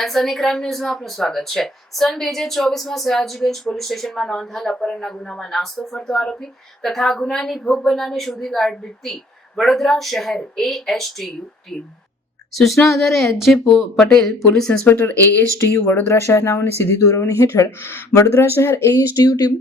સનસની crime ન્યૂઝમાં આપનું સ્વાગત છે. સન બે હજાર ચોવીસમાં સયાજીગંજ પોલીસ સ્ટેશનમાં નોંધાયેલ અપહરણના ગુનામાં નાસ્તો ફરતો આરોપી તથા ગુનાની ભોગ બનાને શોધી કાઢતી વડોદરા શહેર A S T U team સૂચના આધારે H J Patel, police inspector A S T U Vadodara શહેરનાઓની સીધી દોરવણી હેઠળ વડોદરા શહેર A S T U team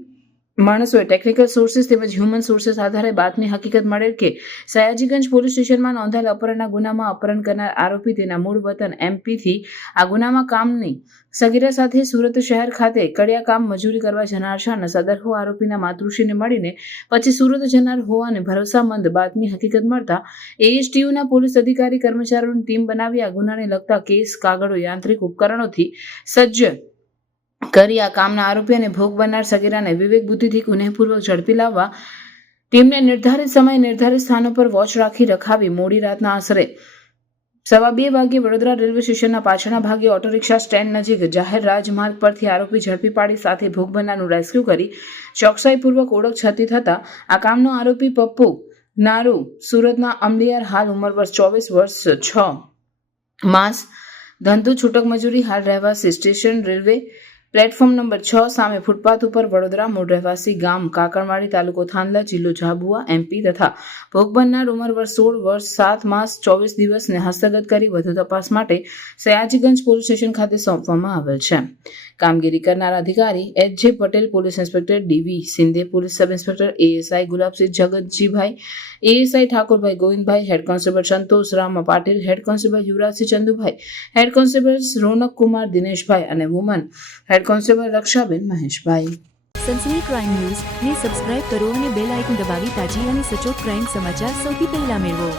માણસોએ ટેકનિકલ સોર્સિસ તેમજ હ્યુમન સોર્સિસ આધારે બાતમી હકીકત મળેલ કે સયાજીગંજ પોલીસ સ્ટેશનમાં નોંધાયેલ અપહરણના ગુનામાં અપહરણ કરનાર આરોપી તેના મૂળ વતન એમપીથી આ ગુનામાં કામની સગીરા સાથે સુરત શહેર ખાતે કડિયા કામ મજૂરી કરવા જનાર છે અને સદરહો આરોપીના માતૃશ્રીને મળીને પછી સુરત જનાર હોવાને ભરોસામંદ બાતમી હકીકત મળતા એએસટીયુના પોલીસ અધિકારી કર્મચારીઓની ટીમ બનાવી આ ગુનાને લગતા કેસ કાગળો યાંત્રિક ઉપકરણોથી સજ્જ કરી આ કામના આરોપી અને ભોગ બનનાર સગીરાને વિવેક બુદ્ધિથી ગુનેહપૂર્વક ઝડપી લાવવા ટીમને નિર્ધારિત સમય નિર્ધારિત સ્થાનો પર વોચ રાખી રખાવી મોડી રાતના આશરે સવા બે વાગ્યે વડોદરા રેલવે સ્ટેશનના પાછળના ભાગે ઓટો રિક્ષા સ્ટેન્ડ નજીક જાહેર રાજમાર્ગ પરથી આરોપી ઝડપી પાડી સાથે ભોગ બનનારનું રેસ્ક્યુ કરી ચોકસાઈપૂર્વક ઓળખ છતી થતા આ કામનો આરોપી પપ્પુ નારુ સુરતના અમલિયાર હાલ ઉંમર વર્ષ ચોવીસ વર્ષ છ. માસ ધંધો છૂટક મજૂરી હાલ રહેવાસી સ્ટેશન રેલવે પ્લેટફોર્મ નંબર છ સામે ફૂટપાથ ઉપર વડોદરા મૂળ રહેવાસી ગામ કાકણવાડી તાલુકો થાંદલા જિલ્લો ઝાબુઆ એમપી તથા ભોગ બનનાર વર્ષ સોળ વર્ષ સાત માસ ચોવીસ દિવસને હસ્તગત કરી વધુ તપાસ માટે સયાજીગંજ પોલીસ સ્ટેશન ખાતે સોંપવામાં આવેલ છે. કામગીરી કરનાર અધિકારી H J Patel, police inspector D V Sindhe, police sub inspector ASI Gulabsinh Jagatjibhai ASI Thakorbhai Govindbhai, head constable Santosh Ram Patil, head constable Yuvrajsinh Chandubhai, head constable Ronak Kumar Dineshbhai અને woman head constable Rakshaben Maheshbhai. Sansani crime news ને subscribe કરો અને bell icon દબાવી તાજી અને સચોટ crime સમાચાર સૌથી પહેલા મેળવો.